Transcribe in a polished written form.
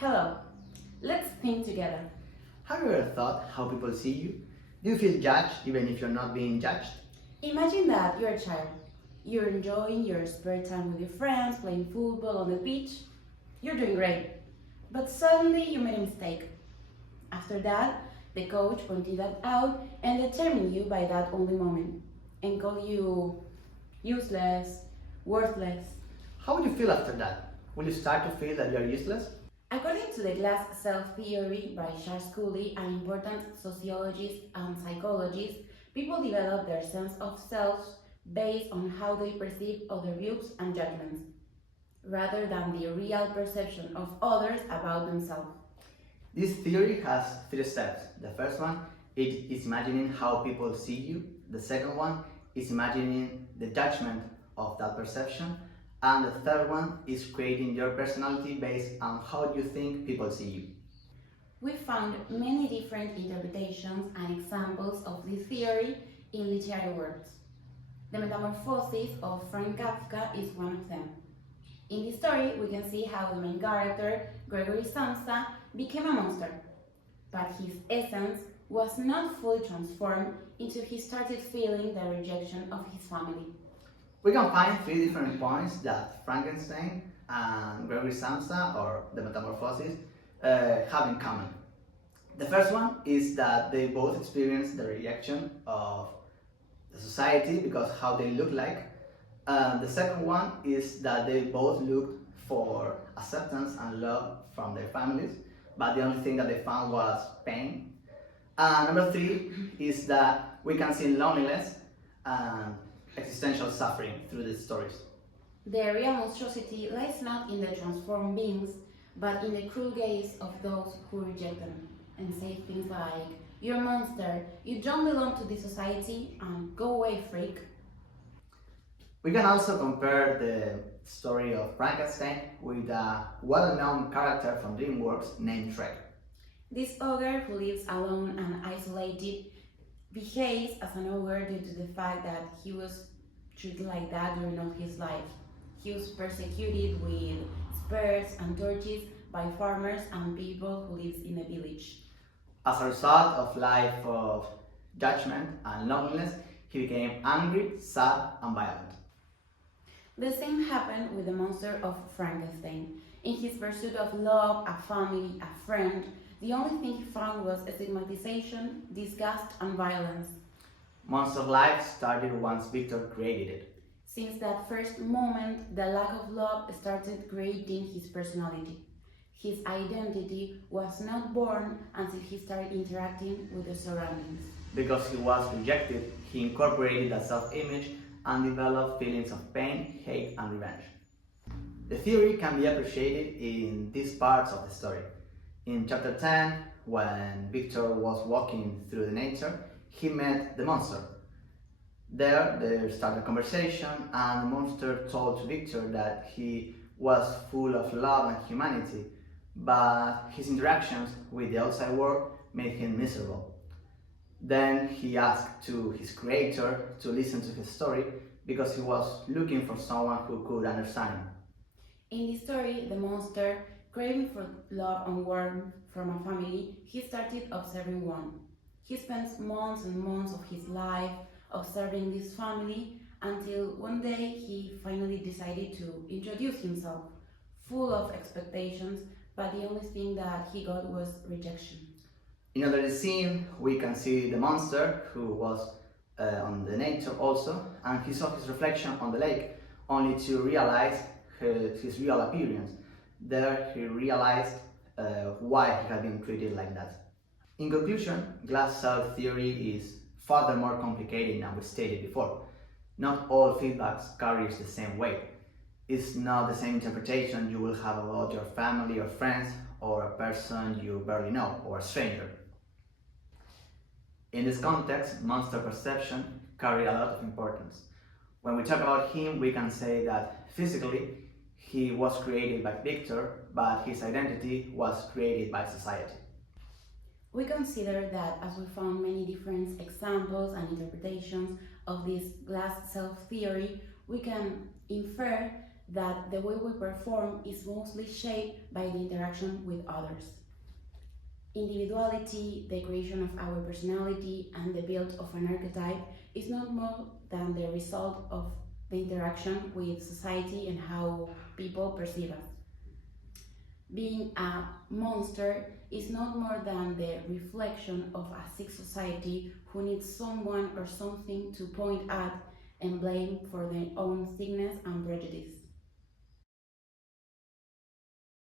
Hello, let's think together. Have you ever thought how people see you? Do you feel judged even if you're not being judged? Imagine that you're a child. You're enjoying your spare time with your friends, playing football on the beach. You're doing great. But suddenly you made a mistake. After that, the coach pointed that out and determined you by that only moment and called you useless, worthless. How would you feel after that? Will you start to feel that you're useless? According to the glass self-theory by Charles Cooley, an important sociologist and psychologist, people develop their sense of self based on how they perceive other views and judgments, rather than the real perception of others about themselves. This theory has three steps. The first one is imagining how people see you. The second one is imagining the judgment of that perception. And the third one is creating your personality based on how you think people see you. We found many different interpretations and examples of this theory in literary works. The Metamorphosis of Frank Kafka is one of them. In this story, we can see how the main character, Gregory Samsa, became a monster, but his essence was not fully transformed until he started feeling the rejection of his family. We can find three different points that Frankenstein and Gregory Samsa, or the Metamorphosis, have in common. The first one is that they both experience the rejection of the society because how they look like. The second one is that they both looked for acceptance and love from their families, but the only thing that they found was pain. Number three is that we can see loneliness and existential suffering through these stories. The real monstrosity lies not in the transformed beings, but in the cruel gaze of those who reject them and say things like, "You're a monster, you don't belong to this society, and go away, freak." We can also compare the story of Frankenstein with a well-known character from DreamWorks named Shrek. This ogre who lives alone and isolated behaves as an ogre due to the fact that he was treated like that during all his life. He was persecuted with spears and torches by farmers and people who live in a village. As a result of life of judgment and loneliness, he became angry, sad, and violent. The same happened with the monster of Frankenstein. In his pursuit of love, a family, a friend, the only thing he found was stigmatization, disgust, and violence. Monster Life started once Victor created it. Since that first moment, the lack of love started creating his personality. His identity was not born until he started interacting with the surroundings. Because he was rejected, he incorporated a self-image and developed feelings of pain, hate, and revenge. The theory can be appreciated in these parts of the story. In chapter 10, when Victor was walking through the nature, he met the monster. There, they started a conversation, and the monster told to Victor that he was full of love and humanity, but his interactions with the outside world made him miserable. Then he asked to his creator to listen to his story because he was looking for someone who could understand him. In this story, the monster, craving for love and warmth from a family, he started observing one. He spent months and months of his life observing this family until one day he finally decided to introduce himself, full of expectations, but the only thing that he got was rejection. In another scene, we can see the monster who was on the nature also, and he saw his reflection on the lake, only to realize his real appearance. There he realized why he had been treated like that. In conclusion, glass cell theory is further more complicated than we stated before. Not all feedbacks carries the same weight. It's not the same interpretation you will have about your family or friends or a person you barely know or a stranger. In this context, monster perception carry a lot of importance. When we talk about him, we can say that physically he was created by Victor, but his identity was created by society. We consider that as we found many different examples and interpretations of this glass self-theory, we can infer that the way we perform is mostly shaped by the interaction with others. Individuality, the creation of our personality, and the build of an archetype is not more than the result of the interaction with society and how people perceive us. Being a monster is not more than the reflection of a sick society who needs someone or something to point at and blame for their own sickness and prejudice.